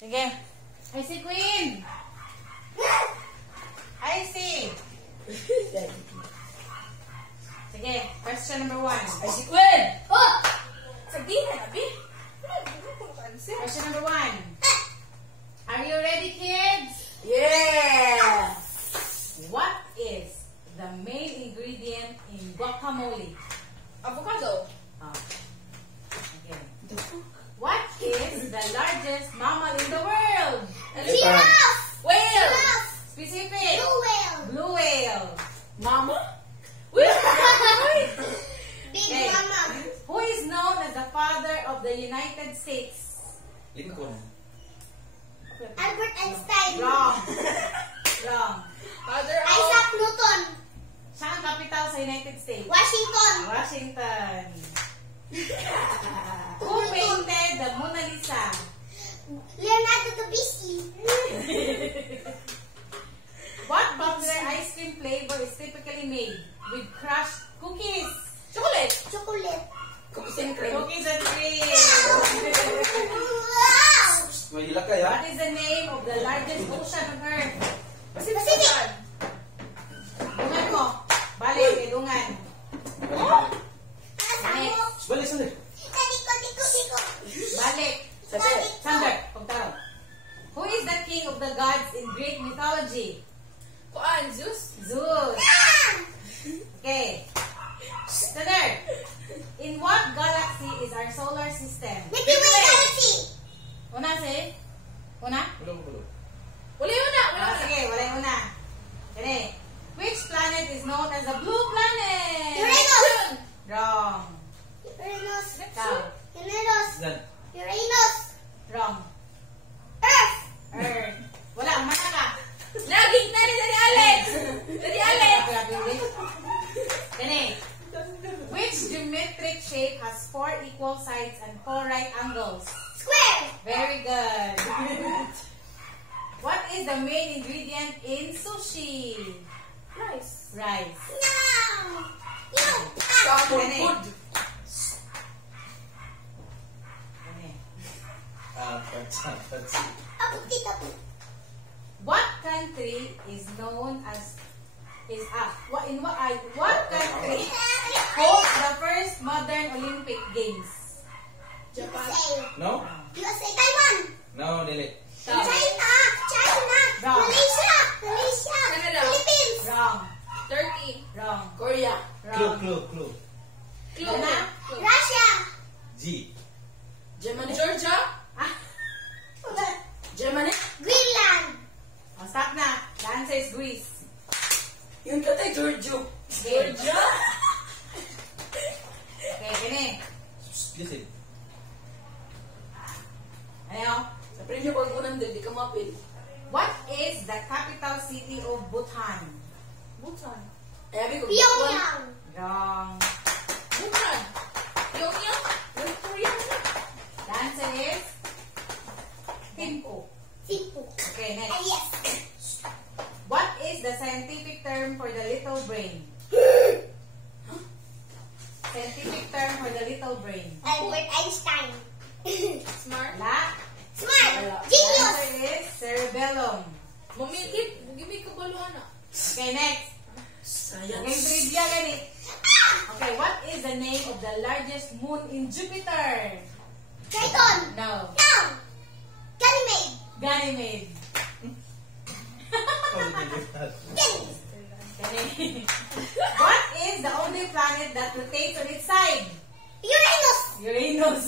Sige. I see Queen. I see. Sige, question number 1. I see Queen. Oh! Sabihin na, Abi. Question number 1. Are you ready, kids? Yeah! What is the main ingredient in guacamole? Avocado. Again. What is the largest mammal in the world? Giraffe. Whale. Specific. Blue whale. Blue whale. Mama. Big Okay. mama. Who is known as the father of the United States? Lincoln. Albert Einstein. Wrong. Wrong. Father of... Isaac Newton. Siya ang capital sa United States. Washington. Washington. Who painted the Mona Lisa? Leonardo da Vinci. What popular ice cream flavor is typically made with crushed cookies? Chocolate. Chocolate. Cookies and cream. Cookies and cream. Wow. May hila kayo, ha? What is the name of the largest ocean on Earth? Pacific. Dungan mo. Balik, kay dungan. Next. Balik, sandali. Tiko. Balik. Sander, pagtaro. Who is the king of the gods in Greek mythology? Kuan, Zeus. Zeus. Okay. Sander, in what galaxy is our solar system? Milky Way Galaxy. Una si? Una? Bulong. Wala yun na. Wala na. Sige, wala yung una. Kani. Which planet is known as the blue planet? Uranus. Wrong. Uranus. Ikaw. Uranus. Yan. Uranus. Wrong. Earth. Earth. Wala, mana ka. Laging na ni Daddy Alex. Daddy Alex. Kani. Which geometric shape has 4 equal sides and 4 right angles? Square. Very good. What is the main ingredient in sushi? Rice. Rice. No. You. Salmon Kani. food. Kani. Pansi. Tito. What country is known as what country hosts the first modern Olympic Games? Japan. USA. No? USA. Taiwan. No, dili. China. Wrong. Malaysia. Canada. Philippines. Wrong. Turkey. Wrong. Korea. Wrong. Clue. Clue. Ano? Clue. Russia. G. Germany. Georgia. Ah, wala. Germany. Greenland. Oh, stop na. The answer is Greece. Yun ka tayo, Giorgio. Okay. Georgia. Okay, kini. Listen. Ano? Sa premium pag-unang din, di ka mapil. What is the capital city of Bhutan? Bhutan. Ay, abi ko. Pyongyang. Wrong. Bhutan. Pyongyang. North Korea. The answer is Thimphu. Thimphu. Okay, next. Yes. What is the scientific term for the little brain? Scientific term for the little brain. Albert Einstein. Smart. La. Smart. The Genius. answer is cerebellum. Mamigit. Give ka baluan na. Okay, next. Okay, Science. trivia gani. Okay, what is the name of the largest moon in Jupiter? Triton. No. No. Ganymede. Ganymede. Ganymede. Okay. What is the only planet that rotates on its side? Uranus. Uranus.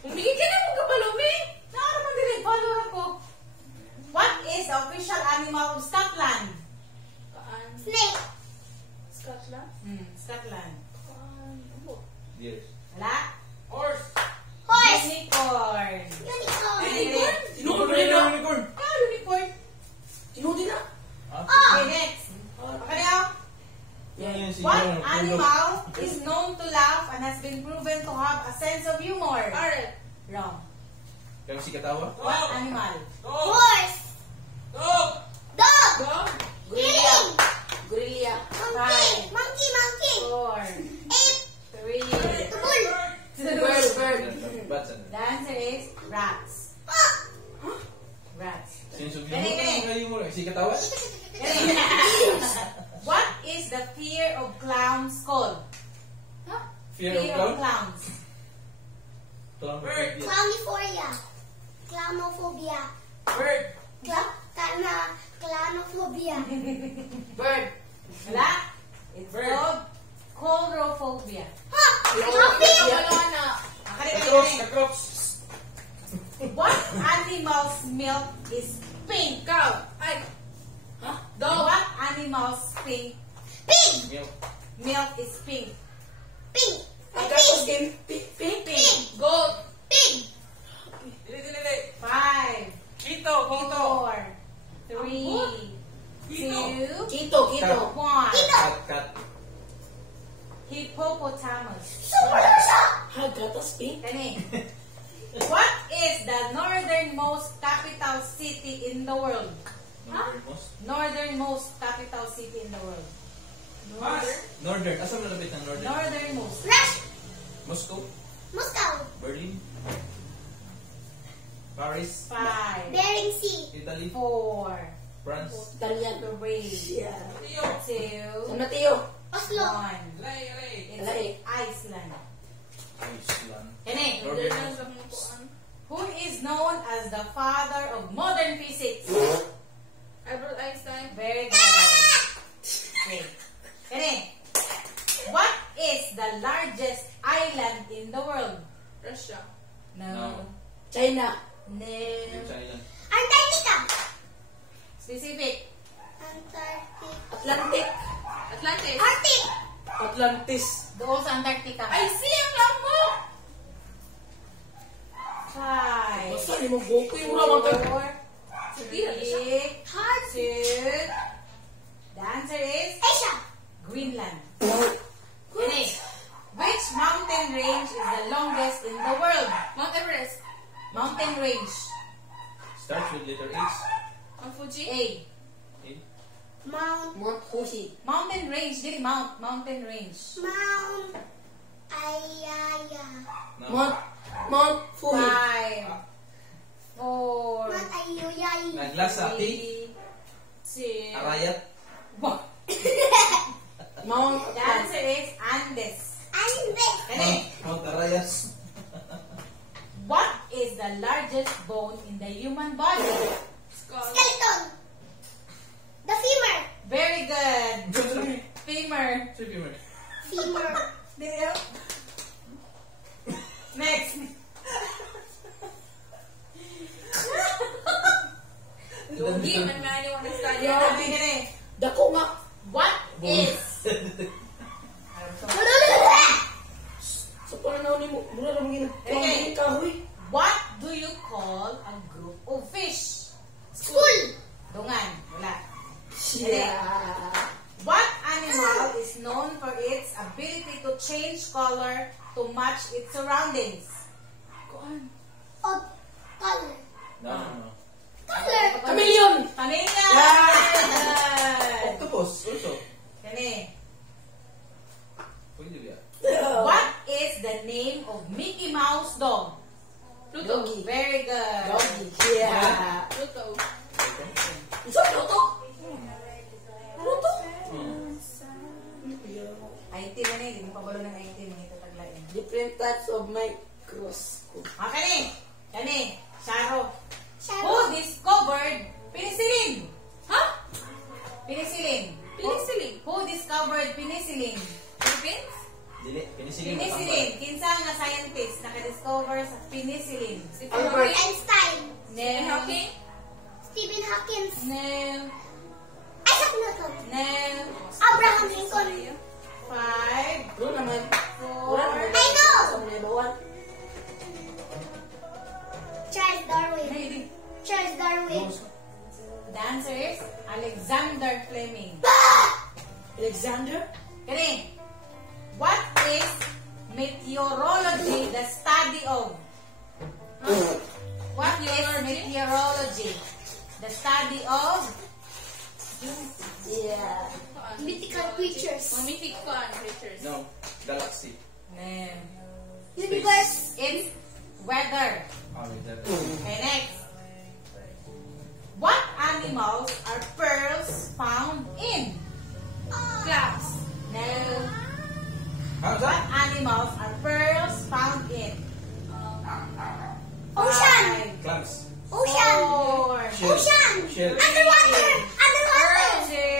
Mamigit ka na mo ka balumi. Naaraman din eh, follow ako. What is the official animal of Scotland? Kaan. Snake. Scotland. Scotland. Kaan. Ubo. Yes. Wala? Horse. Horse. Unicorn. Unicorn. Unicorn. Tinuod Unicorn, na yun. unicorn. Ah, unicorn. Tinuod na. Okay, next. Okay, now. Yan si What John. animal is known to laugh and has been proven to have a sense of humor? Parrot. Wrong. Yung si Katawa? What animal? Horse. Dog. Dog. Dog. Gorilla. Gorilla. Monkey. Monkey. 4, Ape. 3, Bull. 2. Bird. Bats. The answer is Rats. Rats. Sinusog Kani, kani. Ngayon mo lang. Si katawa? What is the fear of clowns called? Fear of clown? clowns. Bird. Clownophoria. Clownophobia. Bird. Clownophobia. Bird. Wala? It's Bird. called chorophobia. Huh? Kani, kani, Crocs. kani. Crocs. What animal's milk is pink? Cow. Ay. Dog. What animal's pink Pig. Milk. milk is pink? Pig. Ang Pig. gatos game. Pink. Pink. Goat. Pig. Dili. 5, Kito. 4, 3, 2, Kito. 1. Cat. Hippopotamus. Super siya. Ha, gatos pink. Kani. What is the northernmost capital city in the world? Northernmost capital city in the world. Northern. Asa malapit ng northern? Northernmost. Rush. Moscow. Moscow. Berlin. Paris. 5, Bering Sea. Italy. 4, France. Italian. 3, Yeah. 2, San Mateo. 1. Oslo. It's Lay. Iceland. Iceland. Kani. Northern. Who is known as the father of modern physics? Albert Einstein. Very good. Okay. Kani. What is the largest island in the world? Russia. No. China. No. James Island. Antarctica. Specific. Antarctic. Atlantic. Atlantis. Arctic. Atlantis. Doon sa Antarctica. I see ang lambo. 5, Basta ni mo buko yung hawak ka. 4, 3, Hard. 2. The answer is Asia. Greenland. Kani. Which mountain range is the longest in the world? Mount Everest. Mountain range. Starts with letter H. Mount Fuji. A. Mount Fuji. Mountain range. Dili mount. Mountain range. Mount Ayaya. No. Mount Fuji. 5, 4, Mount Ayuyay. Naglasa. T. 3, 2, Arayat. 1. Mount The answer is Andes. Andes. Kani. Mount Arayat. What is the largest bone in the human body? Skull. Skeleton. The femur. Very good. Femur. Femur. Femur. Dili. Next. Lugi man nga ni wala study. Kani, kani. Dako nga. What is? Sa pananaw ni mo, mula na mong Okay. kahoy. What do you call a group of fish? School. Dungan. Wala. Yeah. What animal is known for its ability to change color to match its surroundings? Kuan. Of color. No. Color. Chameleon. Chameleon! Yeah. Octopus. Also. Kani. Pwede ba? What is the name of Mickey Mouse dog? Pluto. Very good. Doggy. Yeah. Pluto. Isa Pluto. Pluto. IT na ni, hindi mo pabalo ng IT, mga ito taglain. Different types of microscope. Kani. Kani. Sharo. Shadow. Who discovered penicillin? Ha? Penicillin. Penicillin? Who discovered penicillin? Philippines? Dili. Penicillin. Penicillin. Kinsa nga scientist naka-discover sa penicillin? Albert Einstein. Stephen No. Hawking? Stephen Hawking. No. Isaac Newton. No. Abraham Lincoln. 5, Doon naman. 4, I know. Sa mga bawan. Charles Darwin. Maybe. Charles Darwin. The answer is Alexander Fleming. Alexander? Kani. What is meteorology, the study of? What is meteorology? The study of? Yeah. Mythical creatures. Mythic creatures. No. Galaxy. No. Universe. It's weather. Wait. Ocean. Shell. Underwater. Underwater.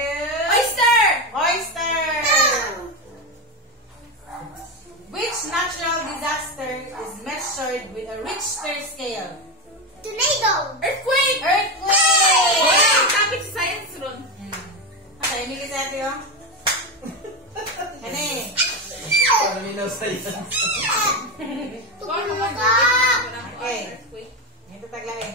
Oyster! Oyster. Ah. Which natural disaster is measured with a Richter scale? Tornado. Earthquake! Earthquake. Wala, topic sa science ron. Okay, hindi kasi ate yung. Kani. Paano minaw science? Tukulo ka. Okay. Earthquake. Ito taglain.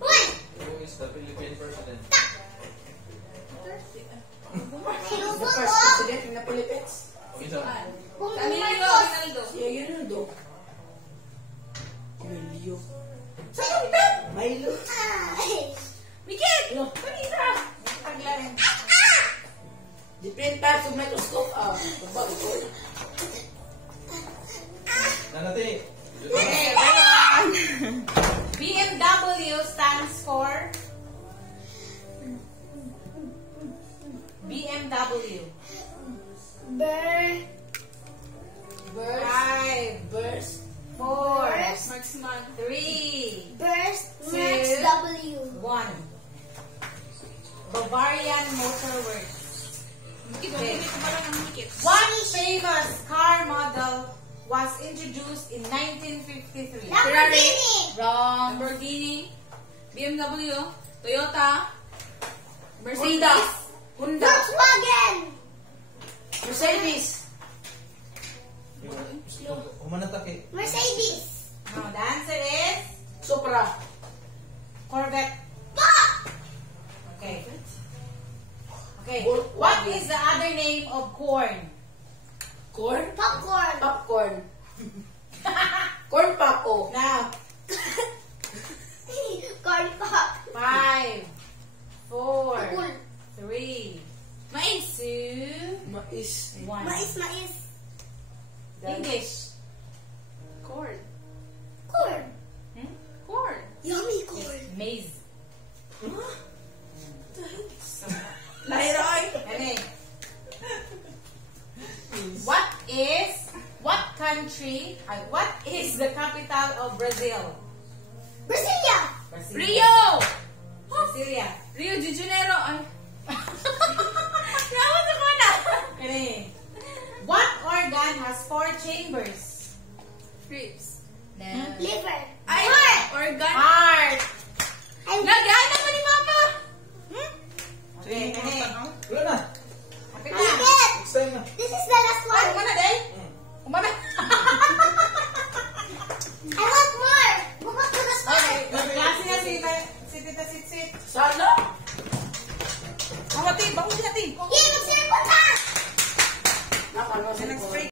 Uy. Who is the Philippine president? Lubot The first ko. president in the Philippines. Okay, so. Bongbong Camilo, Marcos. Rinaldo. Si Ronaldo. Emilio. Saan kita? Milo. Ay. Miguel! Ano? Kanina! Ito taglain. Different types of microscope. Babago ko. Nanati. Okay, BMW stands for BMW. Five, Burst. 4, Marksman. 3, Burst. Two. Max W. 1. Bavarian Motor Works. Mikit, bakit ito pala ng Mikit? One famous car model was introduced in 1953. Lamborghini. Wrong. Lamborghini, BMW, Toyota, Honda. Mercedes, Honda. Volkswagen. Mercedes. Humanatake. Mercedes. No, the answer is Supra. Corvette. Pop. Okay. Okay. Volkswagen. What is the other name of corn? Corn. Popcorn. Popcorn. Corn pop. Oh. Now, Corn pop. 5, 4, Cool. 3, Mais, 2, Mais. 1. Mais. English. corn, Corn. corn. Yummy corn. Maize. Lahiroy. Ano eh? What is the capital of Brazil? Brasilia. Rio! Brasilia. Rio de Janeiro. Ay. Naman sa mana. Ano eh? What organ has 4 chambers? Ribs. Liver. Ay, Heart. organ. Heart. And Lagyan naman ni Mama. Okay, ano eh? Wala na. Kapit na. Bigot. Next time na. This is the last Ay, one. umana day? Umana. I want more. Bukod to the Okay, start. klase na si Tita Sitsit. Sana? Mamati, baka